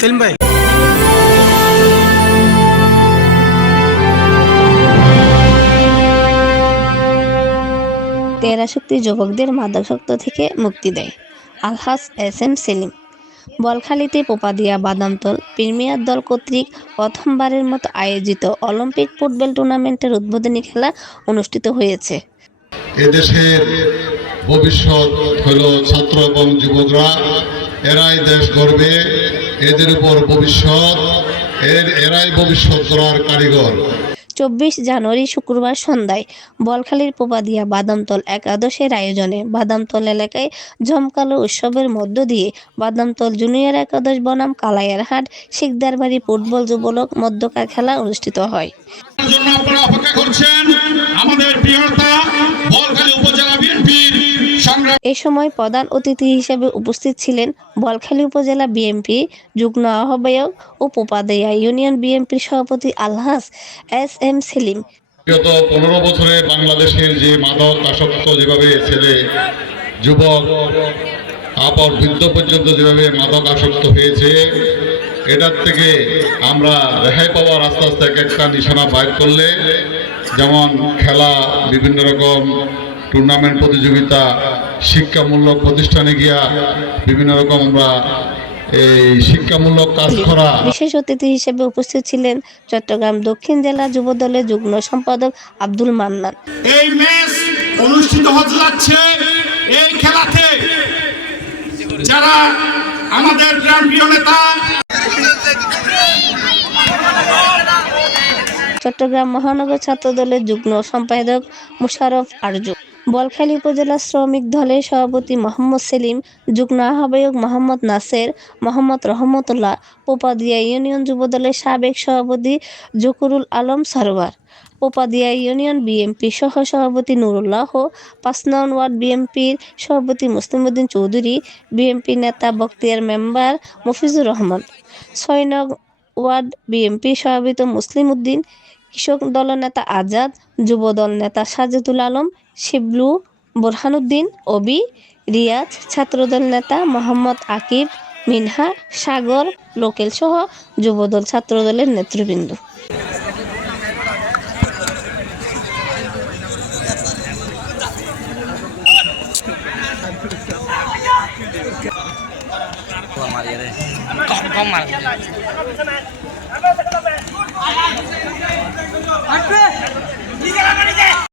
সেলিম ভাই। তেরাশক্তি যুবকদের মাদকাসক্ত থেকে মুক্তি দেয়। Alhaj S M Selim. বলখালিতে Popadia Badamtal premier দল কর্তৃক প্রথমবারের মতো আয়োজিত অলিম্পিক ফুটবল টুর্নামেন্টের উদ্বোধনী খেলা অনুষ্ঠিত হয়েছে। এদেশের ভবিষ্যৎ হলো ছাত্র এবং যুবকরা এরাই দেশ গড়বে এদের উপর ভবিষ্যৎ এর এরাই ভবিষ্যৎ গড়ার কারিগর। চব্বিশ জানুয়ারি শুক্রবার সন্ধ্যায় বলখালীর পোপাদিয়া বাদামতল একাদশের আয়োজনে বাদামতল এলাকায় জমকালো উৎসবের মধ্য দিয়ে বাদামতল জুনিয়র একাদশ বনাম কালাইয়ারহাট শিকদারবাড়ি ফুটবল যুবলক মধ্যকার খেলা অনুষ্ঠিত হয়। জন্য আপনারা অপেক্ষা করছেন আমাদের প্রিয়তা বলখালী উপজেলা এ সময় প্রধান অতিথি হিসেবে উপস্থিত ছিলেন বলখালী উপজেলা বিএনপি যুগ্ম আহ্বায়ক ও পোপাদিয়া ইউনিয়ন বিএনপির সভাপতি আলহাস এস এম সেলিম। বিগত পনেরো বছরে বাংলাদেশের যে মাদক আসক্ত যেভাবে ছেলে, যুবক আপর বৃদ্ধ পর্যন্ত যেভাবে মাদক আসক্ত হয়েছে, এটার থেকে আমরা রেহাই পাওয়ার আস্তে আস্তে এক একটা নিশানা বাইর করলে, যেমন খেলা, বিভিন্ন রকম টুর্নামেন্ট প্রতিযোগিতা শিক্ষামূলক প্রতিষ্ঠানে গিয়া বিভিন্ন রকম আমরা এই শিক্ষামূলক কাজ করা। বিশেষ অতিথি হিসেবে উপস্থিত ছিলেন চট্টগ্রাম দক্ষিণ জেলা যুব দলের যুগ্ম সম্পাদক আব্দুল মান্নান। এই ম্যাচ অনুষ্ঠিত হতে যাচ্ছে এই খেলাতে। যারা আমাদের প্রাণপ্রিয় নেতা। চট্টগ্রাম মহানগর ছাত্র দলের যুগ্ম সম্পাদক মুশারফ আরজু। বলখালী উপজেলা শ্রমিক দলের সভাপতি মোহাম্মদ সেলিম, যুগ্ম আহ্বায়ক মোহাম্মদ নাসের, মোহাম্মদ রহমতুল্লাহ পোপাদিয়া ইউনিয়ন যুবদলের সাবেক সভাপতি জকুরুল আলম সরওয়ার পোপাদিয়া ইউনিয়ন বিএনপি সহ সভাপতি নুরুল্লাহ, পাঁচ নং ওয়ার্ড বিএনপির সভাপতি মুসলিমউদ্দিন চৌধুরী, বিএনপি নেতা বক্তিয়ার মেম্বার মফিজুর রহমান, ছয় ওয়ার্ড বিএনপি সভাপতি মুসলিম উদ্দিন কৃষক দলনেতা আজাদ যুবদল নেতা সাজেদুল আলম, শিবলু, বোরহানুদ্দিন, অবি, রিয়াজ, ছাত্রদল নেতা মোহাম্মদ আকিব, মিনহা, সাগর, লোকেল সহ যুবদল ছাত্রদলের নেতৃবৃন্দ। কম কম